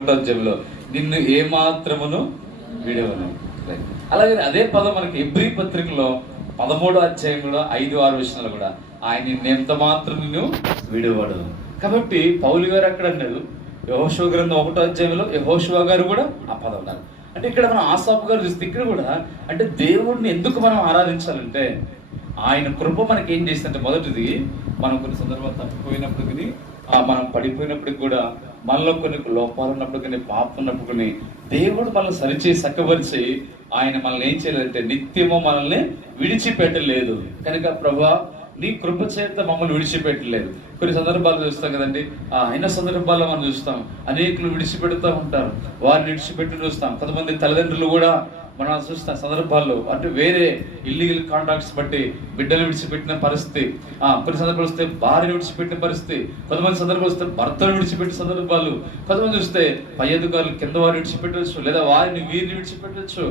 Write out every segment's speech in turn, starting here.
అధ్యాయంలో నిన్ను ఏమాత్రమును విడవను. అలాగే అదే పదం మనకి ఎబ్రీ పత్రికలో 13వ అధ్యాయంలో 5-6 వచనాలు కూడా ఆయన నిన్నెంత మాత్రం నిన్ను విడవడు. కాబట్టి పౌలు గారు అక్కడ అన్నాడు, యెహోషువ గ్రంథం 1వ అధ్యాయంలో యెహోషువ గారు కూడా ఆ పదం అన్నారు. అంటే ఇక్కడ మనం ఆసాపు గారు చూస్తే ఇక్కడ కూడా అంటే దేవుడిని ఎందుకు మనం ఆరాధించాలంటే ఆయన కృప మనకి ఏం చేస్తుందంటే, మొదటిది మనం కొన్ని సందర్భాలు తప్పిపోయినప్పటికీ మనం పడిపోయినప్పటికి కూడా మనలో కొన్ని లోపాలు ఉన్నప్పుడు కానీ పాపం ఉన్నప్పుడు కానీ దేవుడు మనల్ని సరిచేసి చక్కబరిచి ఆయన మనల్ని ఏం చేయలేదంటే నిత్యము మనల్ని విడిచిపెట్టలేదు. కనుక ప్రభువా నీ కృప చేత మమ్మల్ని విడిచిపెట్టలేదు. కొన్ని సందర్భాలు చూస్తాం కదండి, అయిన సందర్భాల్లో మనం చూస్తాం అనేకులు విడిచిపెడుతూ ఉంటారు, వారిని విడిచిపెట్టి చూస్తాం. కొంతమంది తల్లిదండ్రులు కూడా మనం చూస్తున్న సందర్భాల్లో అంటే వేరే ఇల్లీగల్ కాంట్రాక్ట్స్ బట్టి బిడ్డలు విడిచిపెట్టిన పరిస్థితి, కొన్ని సందర్భాలు వస్తే భార్యను విడిచిపెట్టిన పరిస్థితి, కొంతమంది సందర్భాలు వస్తే భర్తను విడిచిపెట్టిన సందర్భాలు, కొంతమంది చూస్తే పై అధికారులు కింద వారిని విడిచిపెట్టవచ్చు, లేదా వారిని వీరిని విడిచిపెట్టవచ్చు,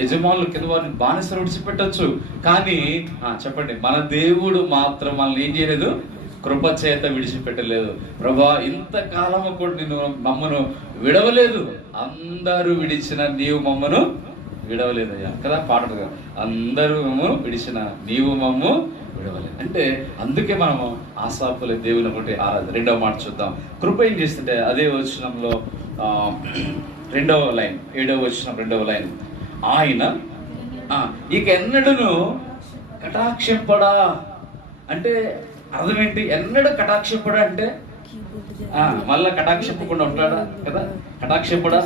యజమానులు కింద వారిని బానిసలు విడిచిపెట్టవచ్చు. కానీ చెప్పండి, మన దేవుడు మాత్రం మనల్ని ఏం చేయలేదు, కృప చేత విడిచిపెట్టలేదు. ప్రభా ఇంతకాలము కూడా నేను మమ్మను విడవలేదు, అందరూ విడిచిన నీవు మమ్మను విడవలేదయ్యా కదా, పాటగా అందరూ మమ్ము విడిచిన నీవు మమ్ము విడవలేదు. అంటే అందుకే మనము ఆసాపులే దేవుని ఒకటి ఆరాధన. రెండవ మాట చూద్దాం. కృప ఏం చేస్తుంటే అదే వచనంలో 2వ లైన్, 7వ వచనం 2వ లైన్, ఆయన ఇక ఎన్నడూను కటాక్షింపడా. అంటే అర్థం ఏంటి? ఎన్నడూ కటాక్షింపడా అంటే మళ్ళా కటాక్షింపకుండా ఉంటాడా కదా, కటాక్షింపడా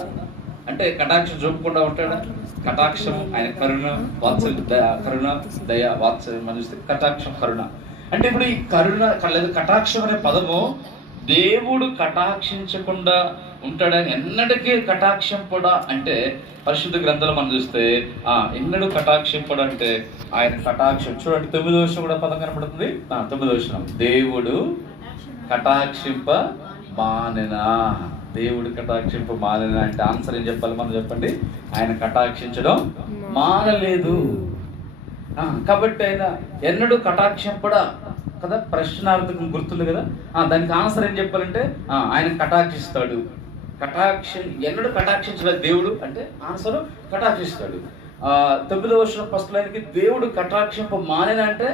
అంటే కటాక్షం చూపకుండా ఉంటాడా? కటాక్షం ఆయన కరుణ, వాత్సల్యం, కరుణ, దయ, వాత్సల్యం మనం చూస్తే కటాక్షం, కరుణ. అంటే ఇప్పుడు ఈ కరుణ లేదా కటాక్షం అనే పదము దేవుడు కటాక్షించకుండా ఉంటాడని ఎన్నటికీ కటాక్షింపడా అంటే పరిశుద్ధ గ్రంథాలు మనం చూస్తే ఎన్నడూ కటాక్షింపడా అంటే ఆయన కటాక్షం. చూడండి 9వ వచనం కూడా పదం కనపడుతుంది. 9వ వచనం, దేవుడు కటాక్షింప మానెనా. దేవుడు కటాక్షింపు మానెనా అంటే ఆన్సర్ ఏం చెప్పాలి మనం? చెప్పండి, ఆయన కటాక్షించడం మానలేదు. కాబట్టి ఆయన ఎన్నడూ కటాక్షింపడా కదా, ప్రశ్నార్థకం గుర్తుంది కదా. దానికి ఆన్సర్ ఏం చెప్పాలంటే ఆయన కటాక్షిస్తాడు. ఎన్నడూ కటాక్షించలేదు దేవుడు అంటే ఆన్సర్ కటాక్షిస్తాడు. 9వ వచనం ఫస్ట్ లైన్కి దేవుడు కటాక్షింప మానేనా అంటే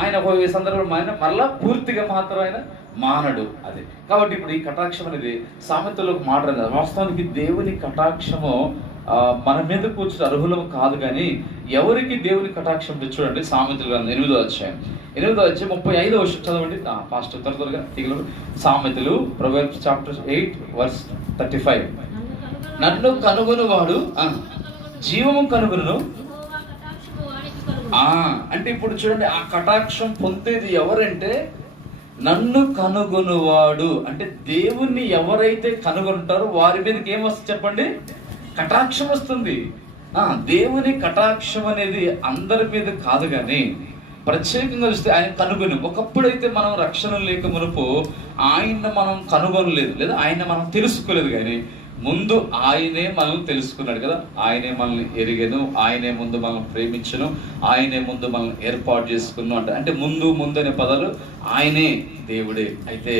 ఆయన ఒక సందర్భంలో మారిన మళ్ళా పూర్తిగా మాత్రం ఆయన మానడు. అది కాబట్టి ఇప్పుడు ఈ కటాక్షం అనేది సామెతలోకి మాట రాదు. వాస్తవానికి దేవుని కటాక్షము మన మీద కూర్చుని అర్హులం కాదు, కానీ ఎవరికి దేవుని కటాక్షం చూడండి. సామెతలు 8వ అధ్యాయం 35వ వచనం చదవండి ఫాస్ట్ త్వరగా తీగలు. సామెతలు ప్రొవర్బ్స్ చాప్టర్ 8 వర్స్ 35, నన్ను కనుగొనువాడు జీవము కనుగొను. అంటే ఇప్పుడు చూడండి, ఆ కటాక్షం పొందేది ఎవరంటే నన్ను కనుగొనువాడు. అంటే దేవుణ్ణి ఎవరైతే కనుగొంటారో వారి మీదకి ఏమొస్తుంది చెప్పండి? కటాక్షం వస్తుంది. దేవుని కటాక్షం అనేది అందరి మీద కాదు, కానీ ప్రత్యేకంగా చూస్తే ఆయన కనుగొని. ఒకప్పుడైతే మనం రక్షణ లేక మునుపు ఆయన మనం కనుగొనలేదు, లేదా ఆయన మనం తెలుసుకోలేదు, కానీ ముందు ఆయనే మనం తెలుసుకున్నాడు కదా. ఆయనే మనల్ని ఎరిగను, ఆయనే ముందు మనం ప్రేమించను, ఆయనే ముందు మనం ఏర్పాటు చేసుకున్నాం. అంటే ముందు అనే పదాలు ఆయనే దేవుడే. అయితే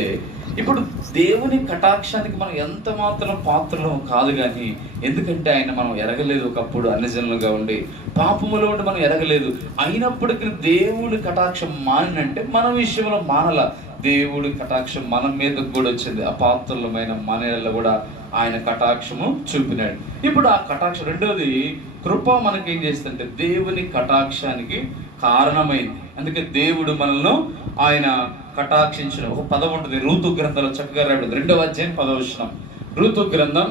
ఇప్పుడు దేవుని కటాక్షానికి మనం ఎంత మాత్రం పాత్రలో కాదు, కానీ ఎందుకంటే ఆయన మనం ఎరగలేదు. ఒకప్పుడు అన్యజనులుగా ఉండి పాపములో ఉండి మనం ఎరగలేదు. అయినప్పటికీ దేవుని కటాక్షం మానినంటే మన విషయంలో మానల. దేవుడి కటాక్షం మన మీద కూడా వచ్చింది. అపాత్రులమైన మనలో కూడా ఆయన కటాక్షము చూపినాడు. ఇప్పుడు ఆ కటాక్షం రెండోది కృప మనకేం చేస్తుందంటే దేవుని కటాక్షానికి కారణమైంది. అందుకే దేవుడు మనల్ని ఆయన కటాక్షించిన ఒక పదం ఉంటుంది. ఋతు గ్రంథంలో చక్కగా రాయబడింది. 2వ అధ్యాయం 10వ వచనం. ఋతు గ్రంథం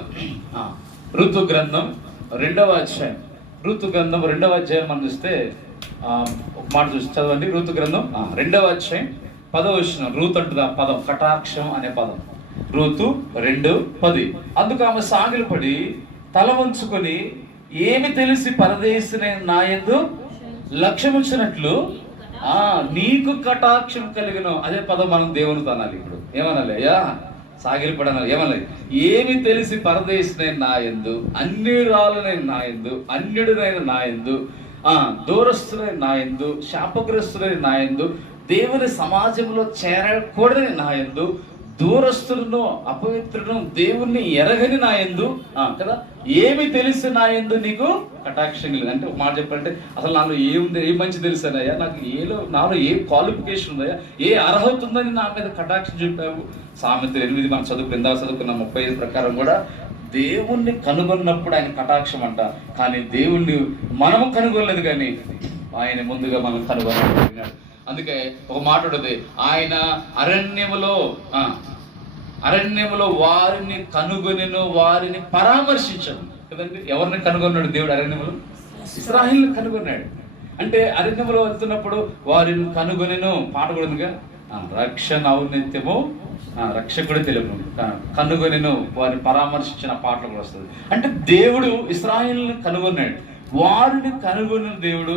2వ అధ్యాయం 2వ అధ్యాయం మనం చూస్తే ఒక మాట చూసి చదవండి. ఋతు గ్రంథం 2వ అధ్యాయం 10వ వచనం. ఋతు అంటుంది ఆ పదం, కటాక్షం అనే పదం. ఋతు 2:10. అందుకు ఆమె సాగిలపడి తల వంచుకొని ఏమి తెలిసి పరదేశిని నా యందు లక్ష్యముంచినట్లు నీకు కటాక్షం కలిగిన. అదే పదం మనం దేవునితో అనాలి. ఇప్పుడు ఏమనాలి? అయ్యా సాగిలపడనాలి. ఏమనాలి? ఏమి తెలిసి పరదేశినైన నా యందు, అన్యురాలనైన నా యందు, అన్యుడినైన నా యందు, దూరస్తులైన నా యందు, శాపగ్రస్తులైన నా యందు, దేవుని సమాజంలో చేరకూడని నా యందు దూరస్తులను అపవిత్రులను దేవుణ్ణి ఎరగని నా యందు కదా ఏమి తెలిసి నా యందు నీకు కటాక్షం లేదు. అంటే ఒక మాట చెప్పాలంటే అసలు నాలో ఏముంది, ఏ మంచి తెలుసానయ్యా, నాకు నాలో ఏ క్వాలిఫికేషన్ ఉందయ్యా, ఏ అర్హత ఉందని నా మీద కటాక్షం చెప్పావు. సామెతలు 8 మనం చదువుకున్న 35 ప్రకారం కూడా దేవుణ్ణి కనుగొన్నప్పుడు ఆయన కటాక్షం అంట. కానీ దేవుణ్ణి మనము కనుగొనలేదు, కానీ ఆయన ముందుగా మనం కనుగొన్నాడు. అందుకే ఒక మాట ఉంటుంది, ఆయన అరణ్యములో వారిని కనుగొనెను, వారిని పరామర్శించను కదండి. ఎవరిని కనుగొన్నాడు దేవుడు అరణ్యములో? ఇశ్రాయేలుని కనుగొన్నాడు. అంటే అరణ్యములో వెళ్తున్నప్పుడు వారిని కనుగొనెను పాట కూడా ఉందిగా, రక్షణ ఔన్నత్యము రక్షకుడు తెలుపు కనుగొనెను, వారిని పరామర్శించిన పాటలు కూడా వస్తుంది. అంటే దేవుడు ఇశ్రాయేలుని కనుగొన్నాడు, వారిని కనుగొన్న దేవుడు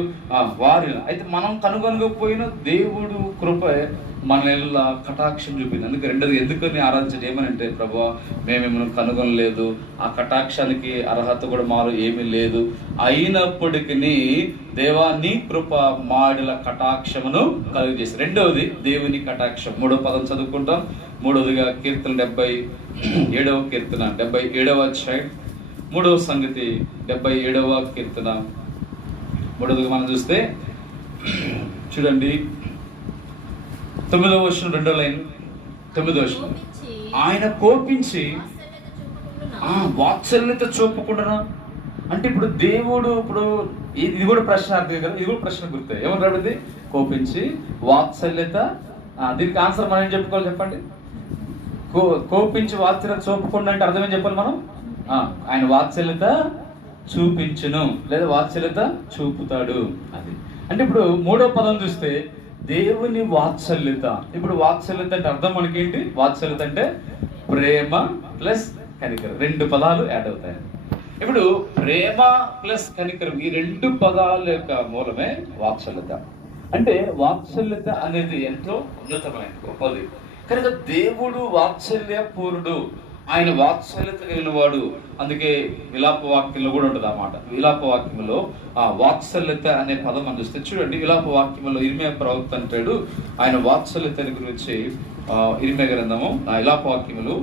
వారిని. అయితే మనం కనుగొనకపోయినా దేవుడు కృప మన కటాక్షం చూపింది. అందుకే రెండోది ఎందుకని ఆరాధించడం ఏమనంటే, ప్రభువా మేమేమో కనుగొనలేదు, ఆ కటాక్షానికి అర్హత కూడా మాలో ఏమీ లేదు, అయినప్పటికీ దేవా నీ కృప మాడిల కటాక్షమును కలుగజేసి. రెండవది దేవుని కటాక్షం. 3వ పదం చదువుకుంటాం. 3వదిగా కీర్తన 77వ కీర్తన 77వ అధ్యాయం 3వ సంగతి 77వ కీర్తన 3వదిగా మనం చూస్తే చూడండి 9వ వచనం 2వ లైన్ 9వ వచనం, ఆయన కోపించి వాత్సల్యత చూపకుండా. అంటే ఇప్పుడు దేవుడు ఇది కూడా ప్రశ్న అర్థం కదా, ఇది కూడా ప్రశ్న గుర్తు. ఏమన్నాడు? ఇది కోపించి వాత్సల్యత. దీనికి ఆన్సర్ మనం ఏం చెప్పుకోవాలి చెప్పండి? కోపించి వాత్సల్యత చూపకుండా అంటే అర్థం ఏం చెప్పాలి మనం? ఆయన వాత్సల్యత చూపించును లేదా వాత్సల్యత చూపుతాడు. అది అంటే ఇప్పుడు 3వ పదం చూస్తే దేవుని వాత్సల్యత. ఇప్పుడు వాత్సల్యత అంటే అర్థం మనకేంటి? వాత్సల్యత అంటే ప్రేమ ప్లస్ కనికరం, 2 పదాలు యాడ్ అవుతాయి. ఇప్పుడు ప్రేమ ప్లస్ కనికరం ఈ 2 పదాల యొక్క మూలమే వాత్సల్యత. అంటే వాత్సల్యత అనేది ఎంతో ఉన్నతమైన గొప్పది. కనుక దేవుడు వాత్సల్య పూర్ణుడు, ఆయన వాత్సల్యత కలిగిన వాడు. అందుకే విలాప వాక్యంలో కూడా ఉంటుంది అన్నమాట. విలాప వాక్యంలో వాత్సల్యత అనే పదం మనం చూస్తే చూడండి, విలాప వాక్యంలో ఇర్మియా ప్రవక్త అంటాడు ఆయన వాత్సల్యత గురించి. ఇర్మియా గ్రంథము విలాప వాక్యములు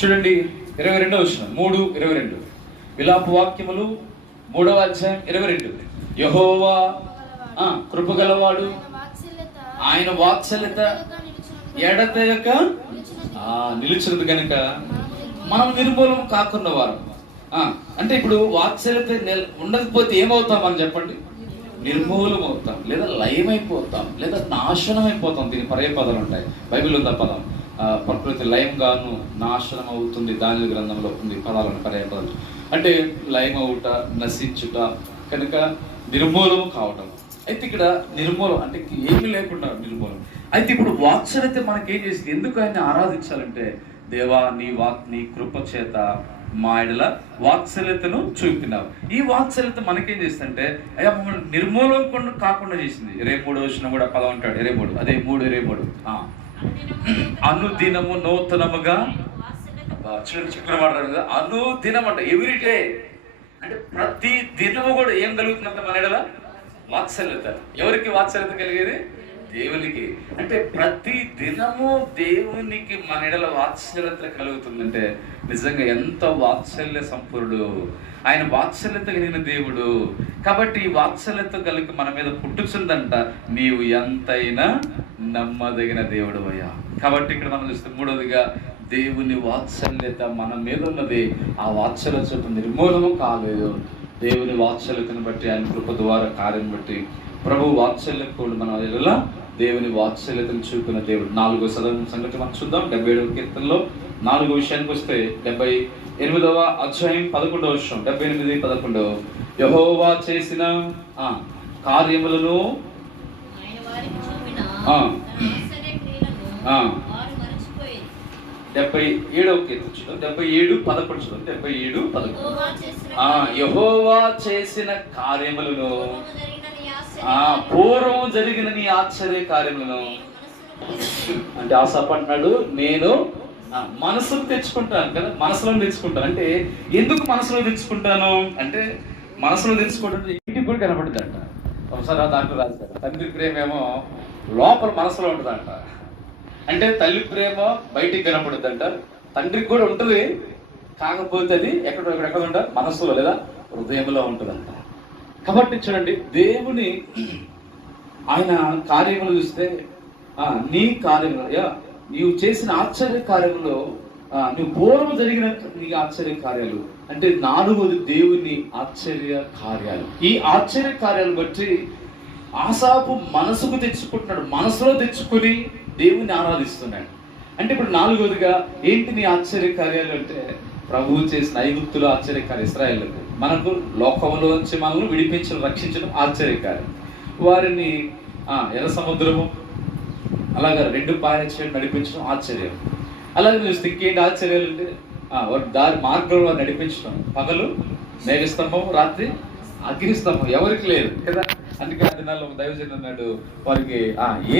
చూడండి 22వ వచనం 3:22 విలాప వాక్యములు 3వ అధ్యాయం 22. యెహోవా కృపగలవాడు, ఆయన వాత్సల్యత ఎడతెగక నిలిచినది కనుక మనం నిర్మూలం కాకున్న వారు. అంటే ఇప్పుడు వాత్సల్యత ఉండకపోతే ఏమవుతాం మనం చెప్పండి? నిర్మూలం అవుతాం, లేదా లయమైపోతాం, లేదా నాశనం అయిపోతాం. దీని పర్యాయ పదాలు ఉంటాయి. బైబిల్ ఉంది ఆ పదం. ప్రకృతి లయంగాను నాశనం అవుతుంది, దాని గ్రంథంలో ఉంది పదాలను పర్యాయ పదాలు. అంటే లయమవుట, నశించుట, కనుక నిర్మూలము కావటం. అయితే ఇక్కడ నిర్మూలం అంటే ఏమీ లేకుండా నిర్మూలం. అయితే ఇప్పుడు వాత్సల్యత మనకేం చేసింది? ఎందుకు ఆయన ఆరాధించాలంటే, దేవా నీ కృప చేత మా ఎడల వాత్సల్యతను చూపినావు. ఈ వాత్సల్యత మనకేం చేస్తుందంటే అయ్యా మమ్మల్ని నిర్మూలం కాకుండా చేసింది. 23వ వచనం కూడా పదం అంటాడు 23, అదే 3:23 అనుదినము నూతనముగా చిక్కున మాట్లాడు కదా, అనుదినం అంట, ఎవ్రీడే. అంటే ప్రతి దినము కూడా ఏం కలుగుతుందంట మన ఎడల? వాత్సల్యత. ఎవరికి వాత్సల్యత కలిగేది? దేవునికి. అంటే ప్రతి దినము దేవునికి మన ఎడల వాత్సల్యత కలుగుతుందంటే నిజంగా ఎంత వాత్సల్య సంపూర్ణుడు ఆయన, వాత్సల్యత కలిగిన దేవుడు. కాబట్టి ఈ వాత్సల్యత కలిగి మన మీద పుట్టుచుందంట, నీవు ఎంతైనా నమ్మదగిన దేవుడు అయ్యా. కాబట్టి ఇక్కడ మనం చూస్తే 3వదిగా దేవుని వాత్సల్యత మన మీద ఉన్నది. ఆ వాత్సల్యత నిర్మూలము కాలేదు. దేవుని వాత్సల్యతను బట్టి, ఆయన కృప ద్వారా కార్యం బట్టి ప్రభు వాత్సల్యకుడు మన ఎడల దేవుని వాత్సల్యతను చూపిన దేవుడు. 4వ సంగతి మనం చూద్దాం. 77వ కీర్తనలో 4వ విషయానికి వస్తే 78వ అధ్యాయం 11వ వచనం 78-11 యెహోవా చేసిన కార్యములను 77వ కీర్తన చూద్దాం. 77:11 చూద్దాం. 77:11 యెహోవా చేసిన కార్యములను, పూర్వం జరిగిన నీ ఆశ్చర్య కార్యములను. అంటే ఆసప్ప అంటున్నాడు, నేను మనసులో తెచ్చుకుంటాను కదా, మనసులో తెచ్చుకుంటాను. అంటే ఎందుకు మనసులో తెచ్చుకుంటాను అంటే, మనసులో తెచ్చుకుంటే ఇంటికి కూడా కనబడుతుంది అంట. ఒకసారి దాంట్లో రాశారు, తండ్రి ప్రేమేమో లోపల మనసులో ఉంటుందంట. అంటే తల్లి ప్రేమ బయటికి కనపడుద్ది అంటారు, తండ్రికి కూడా ఉంటుంది, కాకపోతే అది ఎక్కడ ఉంటారు, మనస్సులో లేదా హృదయంలో ఉంటుందంట. కాబట్టి చూడండి, దేవుని ఆయన కార్యములు చూస్తే నీ కార్యములు, నీవు చేసిన ఆశ్చర్య కార్యములో నువ్వు పూర్వం జరిగిన నీ ఆశ్చర్య కార్యాలు అంటే 4వది దేవుని ఆశ్చర్య కార్యాలు. ఈ ఆశ్చర్య కార్యాలు బట్టి ఆసాపు మనసుకు తెచ్చుకుంటున్నాడు, మనసులో తెచ్చుకుని దేవుని ఆరాధిస్తున్నాడు. అంటే ఇప్పుడు 4వదిగా ఏంటి నీ ఆశ్చర్య కార్యాలు అంటే, ప్రభువు చేసిన ఐగుప్తుల ఆశ్చర్యకార్యం, ఇశ్రాయేలుకు మనకు లోకంలోంచి మనల్ని విడిపించడం, రక్షించడం ఆశ్చర్యకార్యం. వారిని ఎర్ర సముద్రము అలాగే 2 పాయల చేయడం, నడిపించడం ఆశ్చర్యం. అలాగే చూస్తే ఇంకేంటి ఆశ్చర్యాలు అంటే దారి మార్గంలో నడిపించడం, పగలు మేఘస్తంభం, రాత్రి అగ్నిస్తంభం, ఎవరికి లేదు కదా. అందుకే ఆ దినాల్లో దైవజన్ అన్నాడు, వారికి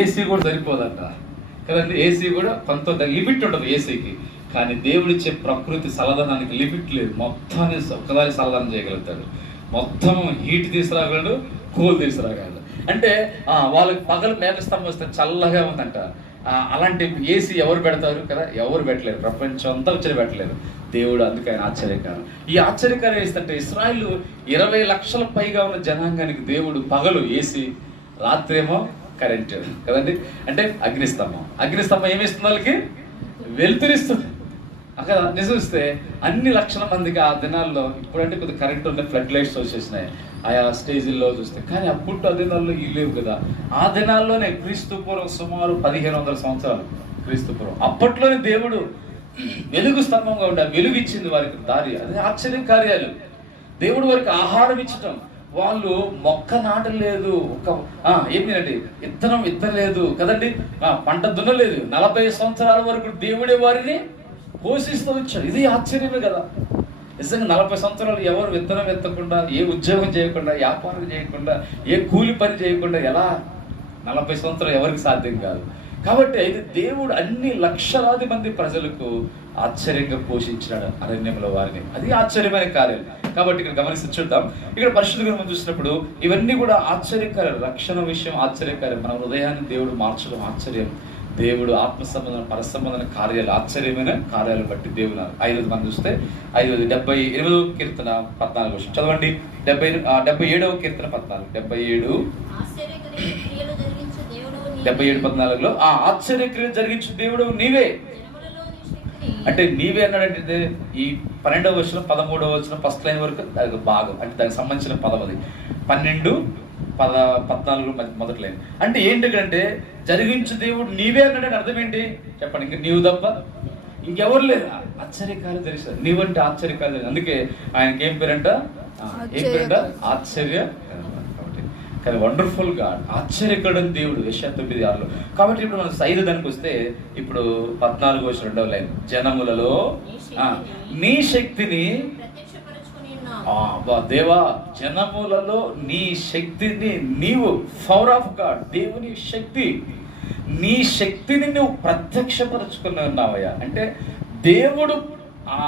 ఏసీ కూడా సరిపోదంట కదండి. ఏసీ కూడా కొంత లిమిట్ ఉంటుంది ఏసీకి, కానీ దేవుడిచ్చే ప్రకృతి చల్లదనానికి లిమిట్ లేదు. మొత్తాన్ని ఒక్కదాని చల్లదనం చేయగలుగుతాడు, మొత్తం హీట్ తీసుకురాగలడు, కూల్ తీసుకురాగలడు. అంటే వాళ్ళకి పగలు మేఘస్తంభం వస్తే చల్లగా ఉందంట. అలాంటి ఏసీ ఎవరు పెడతారు కదా, ఎవరు పెట్టలేరు, ప్రపంచం అంతా వచ్చి పెట్టలేరు. దేవుడు అందుకే ఆయన ఆశ్చర్యకారం. ఈ ఆశ్చర్యకారం ఏంటంటే, ఇశ్రాయేల్ 20 లక్షల పైగా ఉన్న జనాంగానికి దేవుడు పగలు ఏసీ, రాత్రి ఏమో కరెంట్ కదండి. అంటే అగ్నిస్తంభం ఏమిస్తుంది, వాళ్ళకి వెలుతురిస్తుంది. అక్కడ నిజమిస్తే అన్ని లక్షల మందికి ఆ దినాల్లో, ఇప్పుడంటే కొద్దిగా కరెంట్ ఉన్న ఫ్లడ్ లైట్స్ వచ్చేసినాయి ఆయా స్టేజ్ల్లో చూస్తే, కానీ అప్పుడు ఆ దినాల్లో ఇవి లేవు కదా. ఆ దినాల్లోనే క్రీస్తుపూర్వం సుమారు 1500 సంవత్సరాలు క్రీస్తుపూర్వం, అప్పట్లోనే దేవుడు వెలుగు స్తంభంగా ఉండే వెలుగు ఇచ్చింది వారికి దారి. అదే ఆశ్చర్య కార్యాలు. దేవుడు వారికి ఆహారం ఇచ్చటం, వాళ్ళు మొక్క నాటలేదు, ఏమిటండి ఇత్తనం ఇత్తలేదు కదండి, పంట దున్నలేదు, 40 సంవత్సరాల వరకు దేవుడే వారిని పోషిస్తూ వచ్చాడు. ఇది ఆశ్చర్యమే కదా. నిజంగా 40 సంవత్సరాలు ఎవరు విత్తనం ఎత్తకుండా, ఏ ఉద్యోగం చేయకుండా, వ్యాపారం చేయకుండా, ఏ కూలి పని చేయకుండా ఎలా 40 సంవత్సరాలు ఎవరికి సాధ్యం కాదు. కాబట్టి అయితే దేవుడు అన్ని లక్షలాది మంది ప్రజలకు ఆశ్చర్యంగా పోషించినాడు అరణ్యంలో వారిని. అది ఆశ్చర్యమైన కార్యాలు. కాబట్టి ఇక్కడ గమనిస్తూ చూద్దాం, ఇక్కడ పరిశుద్ధ గ్రంథం చూసినప్పుడు ఇవన్నీ కూడా ఆశ్చర్యకార్యాలు. రక్షణ విషయం ఆశ్చర్యకార్యం, మన హృదయాన్ని దేవుడు మార్చడం ఆశ్చర్యం, దేవుడు ఆత్మ సంబంధం పరసంబంధమైన కార్యాలు, ఆశ్చర్యమైన కార్యాలు బట్టి దేవుడు. 5 మనం చూస్తే 78వ కీర్తన 14 చదవండి. 77వ కీర్తన 14, 77:14లో ఆశ్చర్యక్రియలు జరిగించు దేవుడు నీవే. అంటే నీవే అన్నాడంటే ఈ 12వ వచనం 13వ వచనం ఫస్ట్ లైన్ వరకు దానికి భాగం, అంటే దానికి సంబంధించిన పదం అది. 12, 14 మొదటి లైన్ అంటే ఏంటంటే జరిగించు దేవుడు నీవే అన్నాడని అర్థం ఏంటి చెప్పండి. ఇంక నీవు తప్ప ఇంకెవరు లేదు. ఆశ్చర్యకార్యాలు జరిగిస్తారు, నీవంటే ఆశ్చర్యకార్యాలు. అందుకే ఆయనకి ఏం పేరంట ఆశ్చర్య. కానీ వండర్ఫుల్ గాడ్, ఆశ్చర్యకరుడని దేవుడు. యెషయా 9:6లో. కాబట్టి ఇప్పుడు మనం 5 దానికి వస్తే, ఇప్పుడు 14వ లైన్, జనములలో నీ శక్తిని దేవా, జనములలో నీ శక్తిని నీవు, పవర్ ఆఫ్ గాడ్, దేవుని శక్తి, నీ శక్తిని నువ్వు ప్రత్యక్షపరచుకుని ఉన్నావయ్యా. అంటే దేవుడు ఆ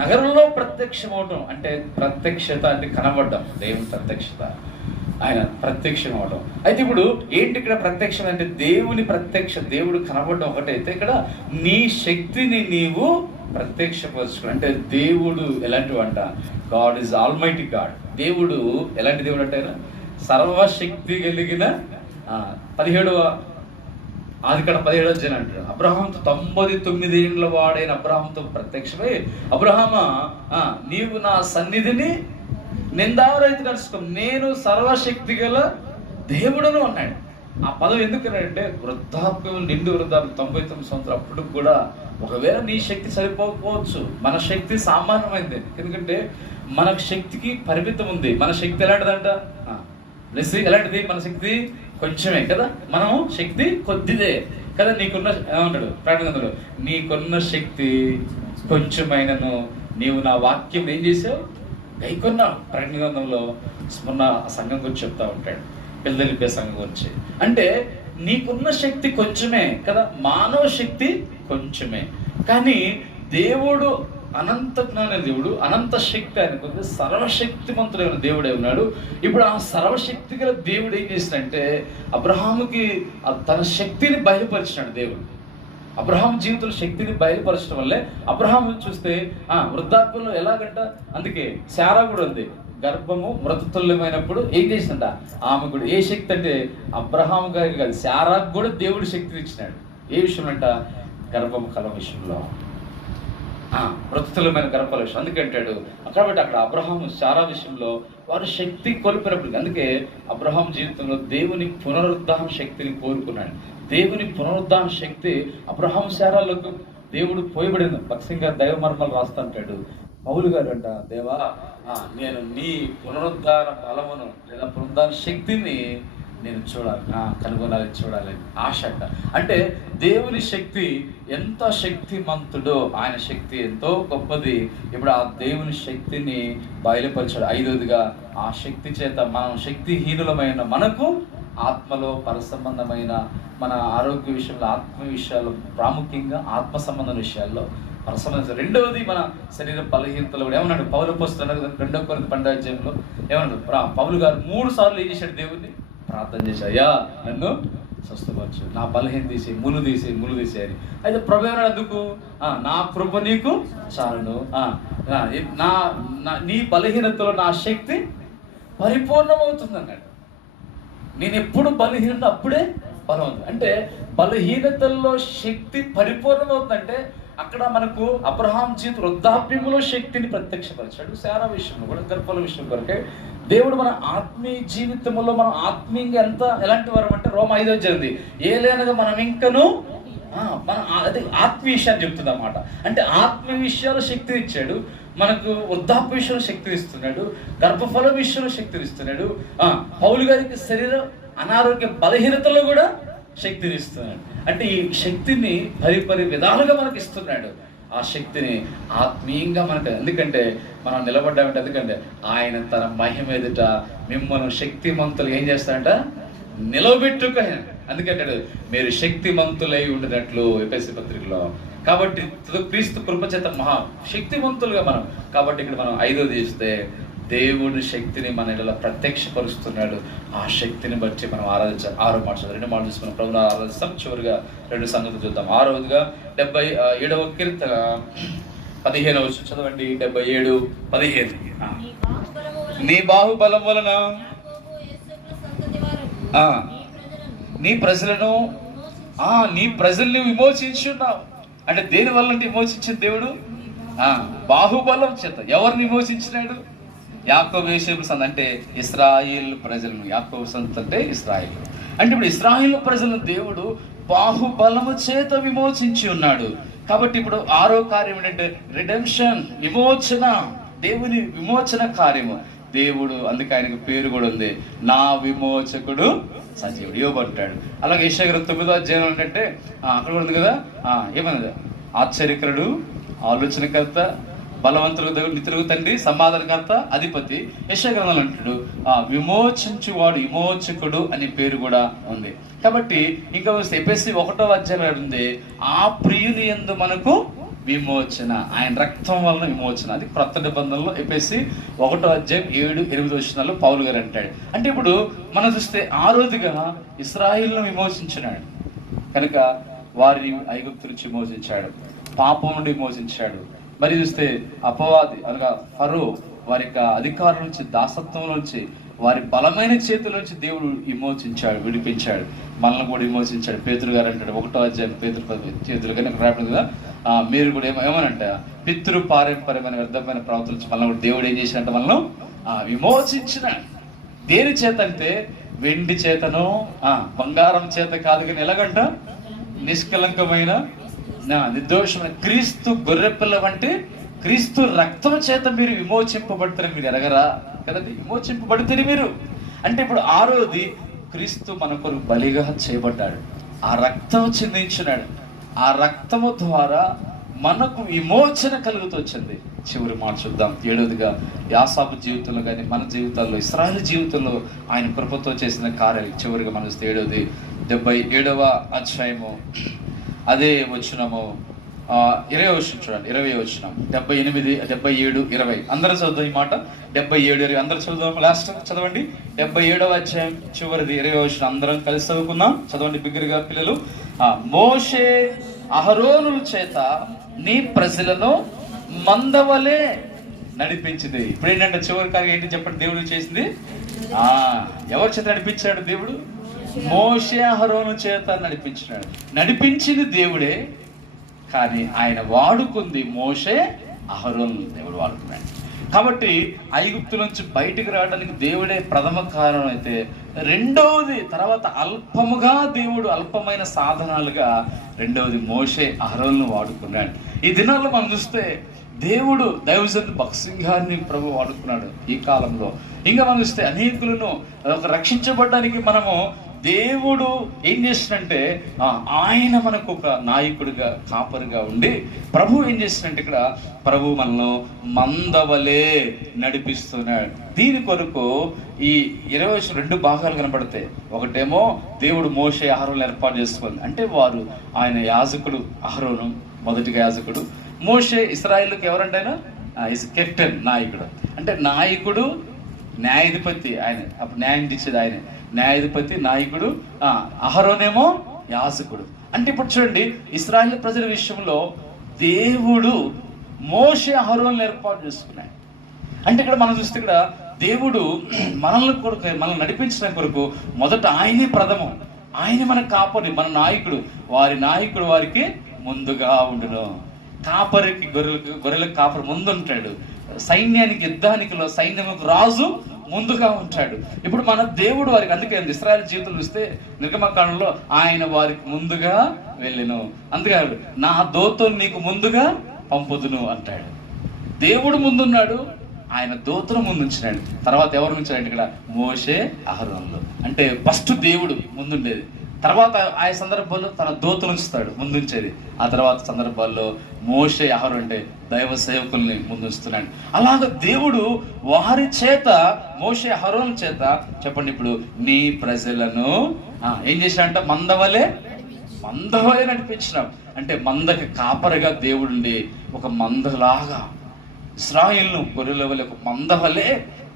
నగరంలో ప్రత్యక్షమవటం అంటే ప్రత్యక్షత అంటే కనబడ్డం, దేవుని ప్రత్యక్షత, ఆయన ప్రత్యక్షం అవడం. అయితే ఇప్పుడు ఏంటి ఇక్కడ ప్రత్యక్షం అంటే దేవుని ప్రత్యక్ష, దేవుడు కనబడడం ఒకటైతే, ఇక్కడ నీ శక్తిని నీవు ప్రత్యక్షపరచుకుని. అంటే దేవుడు ఎలాంటి అంట, గాడ్ ఈజ్ ఆల్మైటీ గాడ్. దేవుడు ఎలాంటి దేవుడు అంటే సర్వశక్తి కలిగిన 17వ ఆదికాండం 17వ అధ్యాయం అంటాడు, అబ్రహాంతో 99 ఏళ్ల వాడైన అబ్రహాంతో ప్రత్యక్షమై, అబ్రహామా నీవు నా సన్నిధిని నిందావరైతే నడుచుకో, నేను సర్వశక్తి గల దేవుడును అన్నాడు. ఆ పదం ఎందుకనంటే వృద్ధాప్యం, నిండు వృద్ధాప్యం 99 సంవత్సరాలు అప్పుడు కూడా ఒకవేళ నీ శక్తి సరిపోకపోవచ్చు, మన శక్తి సామాన్యమైంది. ఎందుకంటే మనకు శక్తికి పరిమితం ఉంది. మన శక్తి ఎలాంటిదంట, ఎలాంటిది, మన శక్తి కొంచెమే కదా, మనం శక్తి కొద్దిదే కదా. నీకున్న ఏమంటాడు ప్రకటనలో, నీకున్న శక్తి కొంచెమైనను నీవు నా వాక్యం ఏం చేసావు, గైకొన్నావు. ప్రకటనలో మొన్న సంఘం గురించి చెప్తా ఉంటాడు, పిల్లలిపే సంఘం గురించి. అంటే నీకున్న శక్తి కొంచెమే కదా, మానవ శక్తి కొంచెమే, కానీ దేవుడు అనంత జ్ఞాన దేవుడు, అనంత శక్తి ఆయనకు, సర్వశక్తిమంతుడైన దేవుడే ఉన్నాడు. ఇప్పుడు ఆ సర్వశక్తి గల దేవుడు ఏం చేసినంటే అబ్రహాముకి తన శక్తిని బయలుపరిచినాడు దేవుడు. అబ్రహాం జీవితంలో శక్తిని బయలుపరచడం వల్లే అబ్రహాం చూస్తే వృద్ధాప్యంలో ఎలాగంట, అందుకే శారా కూడా ఉంది, గర్భము మృతతుల్యమైనప్పుడు ఏం చేసిందంట ఆమె కూడా. ఏ శక్తి అంటే అబ్రహాం గారికి కాదు, శారాకు కూడా దేవుడు శక్తిని ఇచ్చినాడు. ఏ విషయంలో అంట, గర్భము కల విషయంలో, మృతతుల్యమైన గర్భాల విషయం. అందుకే అంటాడు కాబట్టి అక్కడ అబ్రహాం శారా విషయంలో వారు శక్తి కోల్పోయినప్పుడు, అందుకే అబ్రహాం జీవితంలో దేవుని పునరుద్ధాన శక్తిని కోరుకున్నాడు. దేవుని పునరుద్ధాన శక్తి అబ్రహాం శారాలకు దేవుడు పోయబడింది. భక్సింగ్ గారు దైవ మర్మాలు రాస్తుంటాడు, పౌలు గారు అంట, దేవా నేను నీ పునరుద్ధార బలమును లేదా పునరుద్ధాన శక్తిని నేను చూడాలి, కనుగొనాలి, చూడాలి ఆశ అంట. అంటే దేవుని శక్తి ఎంత శక్తిమంతుడో, ఆయన శక్తి ఎంతో గొప్పది. ఇప్పుడు ఆ దేవుని శక్తిని బయలుపరిచాడు. 5వదిగా ఆ శక్తి చేత మనం శక్తిహీనులమైన మనకు ఆత్మలో పరసంబంధమైన మన ఆరోగ్య విషయంలో, ఆత్మ విషయాల్లో, ప్రాముఖ్యంగా ఆత్మ సంబంధ విషయాల్లో పరసంబంధం. 2వది మన శరీర బలహీనతలు కూడా. ఏమన్నాడు పౌలు అపోస్తలుడు 2 కొరింథీ 12 ఏమన్నాడు, పౌలు గారు 3 సార్లు ఏం చేశాడు, దేవుడిని ప్రార్థన చేశాడు, అయ్యా నన్ను స్వస్థపరచు, నా బలహీన తీసి ములు తీసే అని. అయితే ప్రభు ఎందుకు, నా కృప నీకు చాలును, నీ బలహీనతలో నా శక్తి పరిపూర్ణమవుతుంది అన్నాడు. నేను ఎప్పుడు బలహీనత అప్పుడే బలం ఉంది. అంటే బలహీనతల్లో శక్తి పరిపూర్ణమవుతుందంటే అక్కడ మనకు అబ్రహాం జీవిత వృద్ధాప్యములో శక్తిని ప్రత్యక్షపరిచాడు. శారా విషయంలో కూడా, గర్భాల విషయం కొరకే దేవుడు మన ఆత్మీయ జీవితంలో మనం ఆత్మీయంగా ఎలాంటి వారు అంటే రోమ 5 ఏలైనగా మనం ఇంకను మన అది ఆత్మీయ విషయాన్ని చెప్తుంది అన్నమాట. అంటే ఆత్మీయ విషయాలు శక్తిని ఇచ్చాడు, మనకు వృద్ధాప్య విషయంలో శక్తిని ఇస్తున్నాడు, గర్భఫల విషయంలో శక్తిని ఇస్తున్నాడు. పౌలు గారికి శరీర అనారోగ్య బలహీనతలో కూడా శక్తిని ఇస్తున్నాడు. అంటే ఈ శక్తిని పరిపరి విధాలుగా మనకి ఇస్తున్నాడు. ఆ శక్తిని ఆత్మీయంగా మనకు, ఎందుకంటే మనం నిలబడ్డామంటే, ఎందుకంటే ఆయన తన మహిమ ఎదుట మిమ్మల్ని శక్తిమంతులు ఏం చేస్తాడంట, నిలబెట్టుక. అందుకంటే మీరు శక్తిమంతులై ఉండినట్లు ఎఫెసీ పత్రికలో. కాబట్టి క్రీస్తు కృపచేత మహా శక్తిమంతులుగా మనం. కాబట్టి ఇక్కడ మనం 5వది చూస్తే దేవుడి శక్తిని మన ఇలా ప్రత్యక్షపరుస్తున్నాడు. ఆ శక్తిని బట్టి మనం ఆరాధించాలి. 6వ మాట 2 మాటలు చూసుకున్నాం, ప్రభుని ఆరాధిస్తాం. చివరిగా 2 సంగతులు చూద్దాం. 6వదిగా 77వ కీర్తన 15వ వచనం చదవండి. 77:15 నీ బాహుబలం వలన నీ ప్రజలను నీ ప్రజల్ని విమోచించున్నావు. అంటే దేని వల్ల విమోచించిన దేవుడు, బాహుబలం చేత. ఎవరిని విమోచించినాడు, యాకోబు యోసేపు సంత అంటే ఇశ్రాయేలు ప్రజలను. యాకోబు సంత అంటే ఇశ్రాయేలు. అంటే ఇప్పుడు ఇశ్రాయేలు ప్రజలను దేవుడు బాహుబలము చేత విమోచించి ఉన్నాడు. కాబట్టి ఇప్పుడు 6వ కార్యం ఏంటంటే రిడెంప్షన్, విమోచన. దేవుని విమోచన కార్యము దేవుడు, అందుకే ఆయనకు పేరు కూడా ఉంది, నా విమోచకుడు సజీవుడు. యోబు అంటాడు. అలాగే యెషయా 9వ అధ్యాయం ఏంటంటే అక్కడ ఉంది కదా, ఏమన్నది, ఆశ్చర్యకరుడు, ఆలోచనకర్త, బలవంతులకు దేవుడు, నిత్యులకు తండ్రి, సమాధానకర్త, అధిపతి. యెషయా గ్రంథంలో అంటాడు విమోచించువాడు, విమోచకుడు అనే పేరు కూడా ఉంది. కాబట్టి ఇంకా ఎఫెసీ 1వ అధ్యాయం ఉంది, ఆ ప్రియుని యందు మనకు విమోచన, ఆయన రక్తం వలన విమోచన. అది క్రొత్త నిబంధనలో ఎఫెసీ 1వ అధ్యాయం 7-8 వచనాల్లో పౌలు గారు అంటాడు. అంటే ఇప్పుడు మనం చూస్తే 6వదిగా ఇశ్రాయేలును విమోచించినాడు కనుక వారిని ఐగుప్తు నుంచి విమోచించాడు, పాపం నుండి విమోచించాడు. మరి చూస్తే అపవాది అనగా ఫరో వారి యొక్క అధికారుల నుంచి, దాసత్వం నుంచి, వారి బలమైన చేతుల నుంచి దేవుడు విమోచించాడు, విడిపించాడు. మనల్ని కూడా విమోచించాడు. పేతురు గారు అంటాడు 1వ అధ్యాయం పేతురు చేతులు కానీ రాయబడింది కదా, మీరు కూడా ఏమనంట, పితృ పారంపర్యమైన వ్యర్థమైన ప్రవర్తన నుంచి మనల్ని కూడా దేవుడు ఏం చేసినట్ట, మనల్ని విమోచించినాడు. దేని చేత అంటే వెండి చేతను బంగారం చేత కాదు, కానీ ఎలాగంట నిష్కలంకమైన నిర్దోషమైన క్రీస్తు గొర్రెపిల్ల వంటి క్రీస్తు రక్తం చేత మీరు విమోచింపబడతారని మీరు ఎరగరా కదండి. విమోచింపబడితే మీరు అంటే ఇప్పుడు 6వది క్రీస్తు మన కొరకు బలిగా చేయబడ్డాడు, ఆ రక్తం చిందించినాడు. ఆ రక్తము ద్వారా మనకు విమోచన కలుగుతూ వచ్చింది. చివరి మాట చూద్దాం. 7వదిగా యాసాపు జీవితంలో కానీ మన జీవితాల్లో, ఇశ్రాయేలు జీవితంలో ఆయన కృపతో చేసిన కార్యాలు. చివరిగా మనం చూస్తే 7వది 77వ అధ్యాయము అదే వచనము 20వ వచనం చూడండి. 20వ వచనం 78, 77, 20 అందరూ చదువుతాం ఈ మాట. 77, 20 అందరూ చదువుదాం. లాస్ట్ చదవండి. 77వ అధ్యాయం చివరిది 20వ వచనం అందరం కలిసి చదువుకుందాం. చదవండి బిగ్గరగా పిల్లలు. మోషే అహరోను చేత నీ ప్రజలను మందవలే నడిపించింది. ఇప్పుడు ఏంటంటే చివరి కార్యం ఏంటి చెప్పండి? దేవుడు చేసింది ఎవరి చేత నడిపించాడు? దేవుడు మోషే అహరోను చేత నడిపించింది దేవుడే. కానీ ఆయన వాడుకుంది మోషే అహరోను దేవుడు వాడుకున్నాడు. కాబట్టి ఐగుప్తు నుంచి బయటికి రావడానికి దేవుడే ప్రథమ కారణం అయితే, రెండవది తర్వాత అల్పముగా దేవుడు అల్పమైన సాధనాలుగా రెండవది మోషే అహరోను వాడుకున్నాడు. ఈ దినాల్లో మనం చూస్తే దేవుడు దైవజన్ భక్త్ సింగ్ గారిని ప్రభు వాడుకున్నాడు ఈ కాలంలో. ఇంకా మనం చూస్తే అనేకులను రక్షించబడడానికి మనము దేవుడు ఏం చేసినంటే ఆయన మనకు ఒక నాయకుడిగా కాపరిగా ఉండి ప్రభు ఏం చేసినంటే ఇక్కడ ప్రభు మనల్ని మందవలే నడిపిస్తున్నాడు. దీని కొరకు ఈ 22 భాగాలు కనబడతాయి. ఒకటేమో దేవుడు మోషే అహరోను ఏర్పాటు చేసుకుంది, అంటే వారు ఆయన యాజకుడు. అహరోను మొదటిగా యాజకుడు. మోషే ఇశ్రాయేలుకి ఎవరంటేనా కెప్టెన్, నాయకుడు. అంటే నాయకుడు, న్యాయాధిపతి ఆయన, అప్పుడు న్యాయం తీసేది ఆయన, న్యాయాధిపతి, నాయకుడు. అహరోనేమో యాజకుడు. అంటే ఇప్పుడు చూడండి, ఇశ్రాయేల్ ప్రజల విషయంలో దేవుడు మోషే అహరోను ఏర్పాటు చేసుకున్నాడు. అంటే ఇక్కడ మనం చూస్తే ఇక్కడ దేవుడు మనల్ని నడిపించడం కొరకు మొదట ఆయనే ప్రథమం. ఆయన మన కాపరి, మన నాయకుడు. నాయకుడు వారికి ముందుగా ఉండును. కాపరికి గొర్రెలకు కాపరి ముందు ఉంటాడు. సైన్యానికి, యుద్ధానికి, సైన్యముకు రాజు ముందుగా ఉంటాడు. ఇప్పుడు మన దేవుడు వారికి, అందుకే ఇశ్రాయేలు జీవితం చూస్తే నిర్గమకాండంలో ఆయన వారికి ముందుగా వెళ్ళెను. అందుకాడు నా దూతను నీకు ముందుగా పంపుదును అంటాడు. దేవుడు ముందున్నాడు, ఆయన దూతను ముందుంచినాడు. తర్వాత ఎవరు ఉంచాడు? ఇక్కడ మోషే అహరోనులు. అంటే ఫస్ట్ దేవుడు ముందుండేది, తర్వాత ఆయన సందర్భాల్లో తన దూతను ఉంచుతాడు ముందుంచేది. ఆ తర్వాత సందర్భాల్లో మోషే అహరోను అంటే దైవ సేవకుల్ని ముందుంచుతున్నాడు. అలాగ దేవుడు వారి చేత, మోషే అహరోను చేత చెప్పండి ఇప్పుడు, నీ ప్రజలను ఏం చేశాడంట? మందవలే నడిపించినాం. అంటే మందకి కాపరిగా దేవుడుండి ఒక మందలాగా ఇశ్రాయేలును గొర్రెల వలె ఒక మందవలే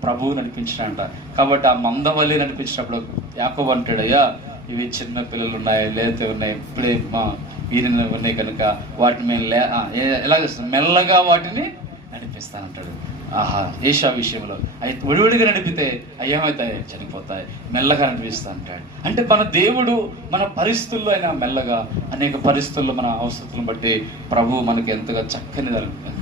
ప్రభువు నడిపించినంట. కాబట్టి ఆ మందవలే నడిపించినప్పుడు యాకోబు అంటాడయ్యా, ఇవి చిన్న పిల్లలు ఉన్నాయి, లేతే ఉన్నాయి, ఇప్పుడే ఈయన ఉన్నాయి కనుక వాటిని మేము ఎలా చేస్తాం? మెల్లగా వాటిని నడిపిస్తానంటాడు. ఏషా విషయంలో అయితే ఒడివడిగా నడిపితే ఏమవుతాయి? చనిపోతాయి. మెల్లగా నడిపిస్తా అంటాడు. అంటే మన దేవుడు మన పరిస్థితుల్లో అయినా మెల్లగా, అనేక పరిస్థితుల్లో మన అవసరతలను బట్టి ప్రభు మనకి ఎంతగా చక్కని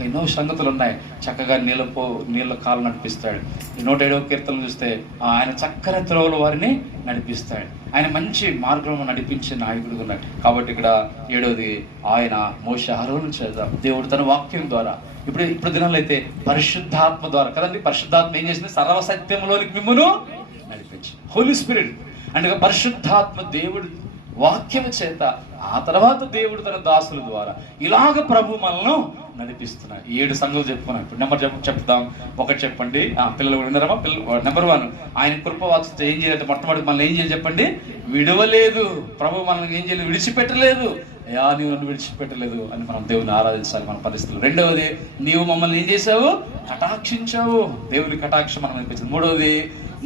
ఎన్నో సంగతులు ఉన్నాయి. చక్కగా నీళ్ళ కాలు నడిపిస్తాడు. ఈ 107వ కీర్తనలు చూస్తే ఆయన చక్కని త్రోవలు వారిని నడిపిస్తాడు. ఆయన మంచి మార్గంలో నడిపించే నాయకుడు ఉన్నాడు. కాబట్టి ఇక్కడ 7వది ఆయన మోషే అహరోను చేత దేవుడు తన వాక్యం ద్వారా, ఇప్పుడు దినాల్లో అయితే పరిశుద్ధాత్మ ద్వారా కదండి. పరిశుద్ధాత్మ ఏం చేసింది? సర్వసత్యంలోనికి మిమ్మును నడిపించి, హోలీ స్పిరిట్. అంటే పరిశుద్ధాత్మ దేవుడు వాక్యం చేత, ఆ తర్వాత దేవుడు తన దాసుల ద్వారా ఇలాగ ప్రభు మనల్ని నడిపిస్తున్నాడు. 7 సంగతులు చెప్పుకున్నాం. ఇప్పుడు నెంబర్ చెప్తాం. ఒకటి చెప్పండి, పిల్లలు విన్నారమ్మా? నెంబర్ 1, ఆయన కృప వాక్యం ఏం చేయాలి? మొట్టమొదటి మనల్ని ఏం చేయాలి చెప్పండి? విడవలేదు. ప్రభు మనల్ని ఏం చేయాలి? విడిచిపెట్టలేదు. అయ్యా నీవు నన్ను విడిచిపెట్టలేదు అని మనం దేవుని ఆరాధించాలి మన పరిస్థితులు. 2వది, నీవు మమ్మల్ని ఏం చేసావు? కటాక్షించావు. దేవుని కటాక్షం మనం అనిపించింది. 3వది,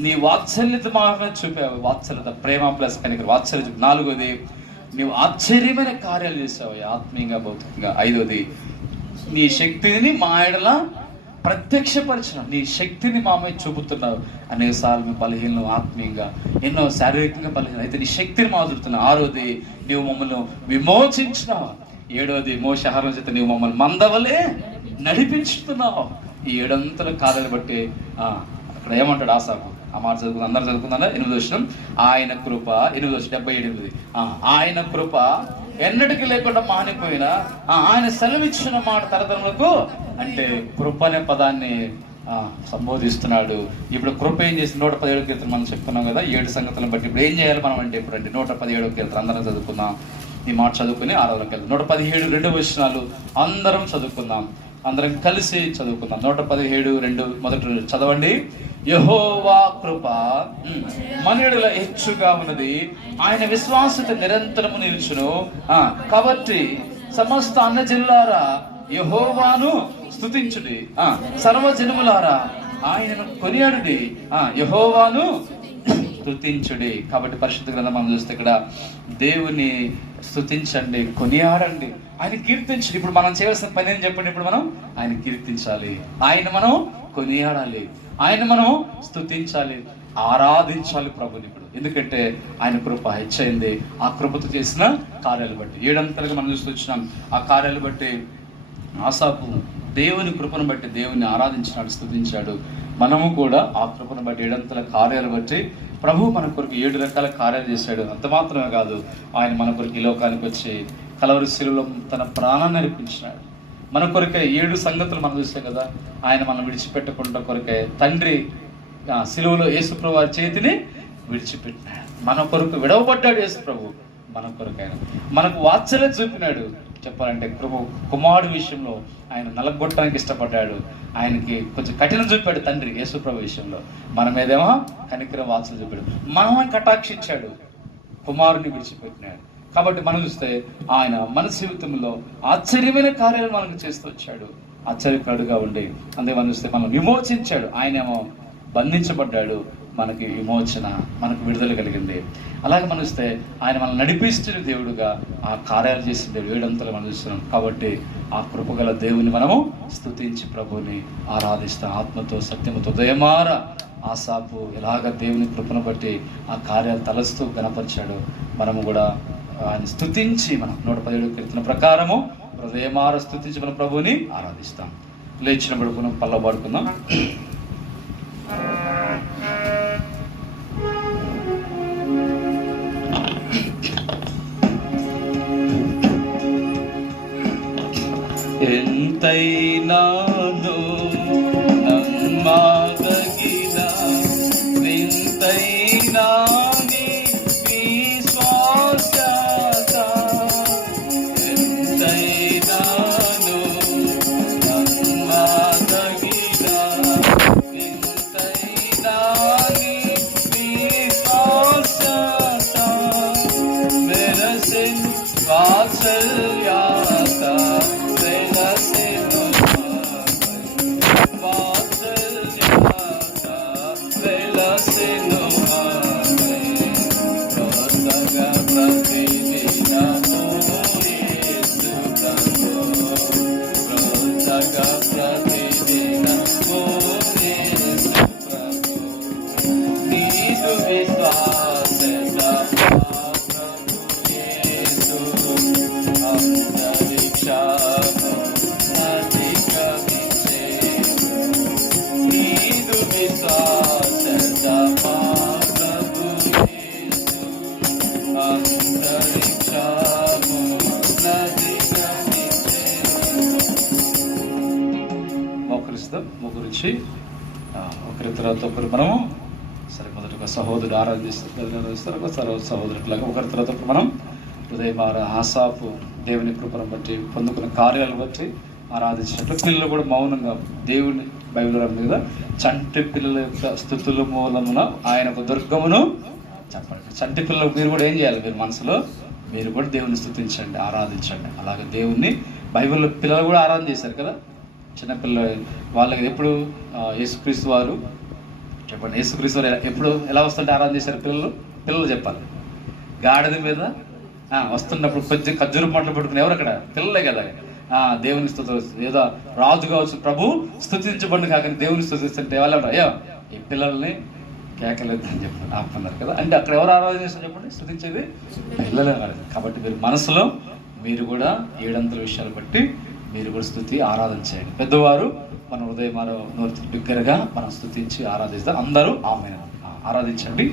నీ వాత్సల్యత మాత్రమే చూపావు. వాత్సల్యత, ప్రేమ ప్లస్ కనికరం, వాత్సల్యత. 4వది, నీవు ఆశ్చర్యమైన కార్యాలు చేసావు ఆత్మీయంగా, భౌతికంగా. 5వది, నీ శక్తిని మా ఎడల ప్రత్యక్షపరచడం. నీ శక్తిని మా మీద చూపుతున్నావు. అనేక సార్లు మేము బలహీనం, ఆత్మీయంగా ఎన్నో శారీరకంగా బలహీనం అయితే నీ శక్తిని మా చూపుతున్నావు. 6వది, నీవు మమ్మల్ని విమోచించినావు. 7వది, మోషే అహరోను చేత నీవు మమ్మల్ని మందవలే నడిపించుతున్నావు. ఈ 7 అంతల కార్యాలు బట్టి అక్కడ ఏమంటాడు ఆసాపు? ఆ మాట చదువుకుంది, అందరూ చదువుకుందా? 8వ వచనం, ఆయన కృప, 78 ఆయన కృప ఎన్నటికీ లేకుండా మానిపోయినా ఆయన సెలవిచ్చిన మాట తరతరములకు. అంటే కృప అనే పదాన్ని సంబోధిస్తున్నాడు. ఇప్పుడు కృప ఏం చేసి 117వ కీర్తన మనం చెప్పుకున్నాం కదా, 7 సంగతులను బట్టి ఇప్పుడు ఏం చేయాలి మనం అంటే, ఇప్పుడు అంటే 117వ కీర్తన అందరం చదువుకుందాం. ఈ మాట చదువుకుని 6వ కీర్తన 117 2 వచనాలు అందరం చదువుకుందాం. అందరం కలిసి చదువుకుందాం. 117 2 మొదటి చదవండి. యెహోవా కృప మనుషుల హెచ్చుగా ఉన్నది, ఆయన విశ్వాసత నిరంతరము నిలుచును. కాబట్టి సమస్త అన్నజనులారా యెహోవాను స్తుతించుడి, సర్వజనములారా ఆయనను కొనియాడుడి. యెహోవాను స్తుతించుడి. కాబట్టి పరిశుద్ధ గ్రంథం మనం చూస్తే ఇక్కడ దేవుని స్తుతించండి, కొనియాడండి, ఆయన కీర్తించండి. ఇప్పుడు మనం చేయాల్సిన పని ఏం చెప్పండి? ఇప్పుడు మనం ఆయన కీర్తించాలి, ఆయన మనం కొనియాడాలి, ఆయన మనం స్తుతించాలి, ఆరాధించాలి ప్రభుని. ఇప్పుడు ఎందుకంటే ఆయన కృప హెచ్చైంది, ఆ కృపతో చేసిన కార్యాలు బట్టి 7 అంతలుగా మనం చూస్తూ వచ్చినాం. ఆ కార్యాలు బట్టి ఆసాపు దేవుని కృపను బట్టి దేవుని ఆరాధించినాడు, స్తుతించాడు. మనము కూడా ఆ కృపను బట్టి 7 అంతల కార్యాలు బట్టి ప్రభు మన కొరకు 7 రకాల కార్యాలు చేశాడు. అంత మాత్రమే కాదు, ఆయన మన కొరకు ఈ లోకానికి వచ్చి కలవరి శిలువలో తన ప్రాణాన్ని అర్పించినాడు. మన కొరకే 7 సంగతులు మనం చూస్తాం కదా. ఆయన మనం విడిచిపెట్టకుండా కొరకే తండ్రి శిలువలో యేసుప్రభు వారి చేతిని విడిచిపెట్టినాడు. మన కొరకు విడవబడ్డాడు యేసుప్రభు, మన కొరకు ఆయన మనకు వాత్సల్యం చూపినాడు. చెప్పాలంటే కుమారుడు విషయంలో ఆయన నలగొట్టడానికి ఇష్టపడ్డాడు. ఆయనకి కొంచెం కఠినం చూపాడు తండ్రి యేసుప్రభు విషయంలో. మన మీదేమో కనికరం వాత్సల్యం చూపాడు. మనల్ని కటాక్షించాడు, కుమారుని విడిచిపెట్టినాడు. కాబట్టి మనం చూస్తే ఆయన మన జీవితంలో ఆశ్చర్యమైన కార్యాలు మనకు చేస్తూ వచ్చాడు, ఆశ్చర్యకరుడుగా ఉండి. అందుకే మనం చూస్తే మనం విమోచించాడు, ఆయనేమో బంధించబడ్డాడు, మనకి విమోచన, మనకు విడుదల కలిగింది. అలాగే మనం చూస్తే ఆయన మనం నడిపిస్తున్న దేవుడుగా ఆ కార్యాలు చేసిన దేవుడు 7 అంతలు మనం చూస్తున్నాం. కాబట్టి ఆ కృపగల దేవుని మనము స్తుతించి ప్రభుని ఆరాధిస్తాం ఆత్మతో సత్యముతో. ఉదయమార ఆసాపు ఎలాగ దేవుని కృపను బట్టి ఆ కార్యాలు తలస్తూ గణపరిచాడు. మనము కూడా ఆయన స్తుతించి మనం 117 కీర్తన ప్రకారము హృదయమార స్తుతించి మన ప్రభుని ఆరాధిస్తాం. లేచినప్పుడు మనం పల్ల పాడుకుందాం. ఎంతైనాను నమ్మదగిన వింతైనా నీ విశ్వాసత, ఎంతైనాను నమ్మదగిన వింతైనా నీ విశ్వాసత, మెరసిన్ వాత్సల్యత గురించి ఒకరి తర్వాత ఒకరు మనము సరే మొదటిగా సహోదరుడు ఆరాధిస్తారు సహోదరులాగా ఒకరి తర్వాత మనం హృదయమార ఆసాపు దేవుని కృపను బట్టి పొందుకున్న కార్యాలను బట్టి ఆరాధించినట్లు పిల్లలు కూడా మౌనంగా దేవుని బైబిల్ మీద చంటి పిల్లల యొక్క స్తుతుల మూలమున ఆయనకు దుర్గమును చెప్పండి. చంటి పిల్లలు మీరు కూడా ఏం చేయాలి? మీరు మనసులో మీరు కూడా దేవుని స్తుతించండి, ఆరాధించండి. అలాగే దేవుణ్ణి బైబిల్లో పిల్లలు కూడా ఆరాధన చేశారు కదా. చిన్నపిల్లలు వాళ్ళకి ఎప్పుడు యేసుక్రీస్తు వారు చెప్పండి, యేసుక్రీస్తు వారు ఎప్పుడు ఎలా వస్తుంటే ఆరాధన చేశారు పిల్లలు చెప్పాలి. గాడిద మీద వస్తున్నప్పుడు కొంచెం ఖర్జూరు పంటలు పట్టుకుని ఎవరు అక్కడ? పిల్లలే కదా. దేవుని స్తుతి ఏదో రాజు కావచ్చు, ప్రభు స్తుతించబడి కాకని దేవుని స్తుతిస్తుంటే వాళ్ళు అయ్యో ఈ పిల్లల్ని కేకలేదు అని చెప్పారు, ఆపుతున్నారు కదా. అంటే అక్కడ ఎవరు ఆరాధన చేస్తారు చెప్పండి? స్తుతించేది పిల్లలే కాదు. కాబట్టి మీరు మనసులో మీరు కూడా 7 అంతల విషయాలు బట్టి మీరు కూడా స్తుతి ఆరాధన చేయండి. పెద్దవారు మన హృదయం బిగ్గరగా మనం స్తుతించి ఆరాధిస్తాం. అందరూ ఆమె ఆరాధించండి.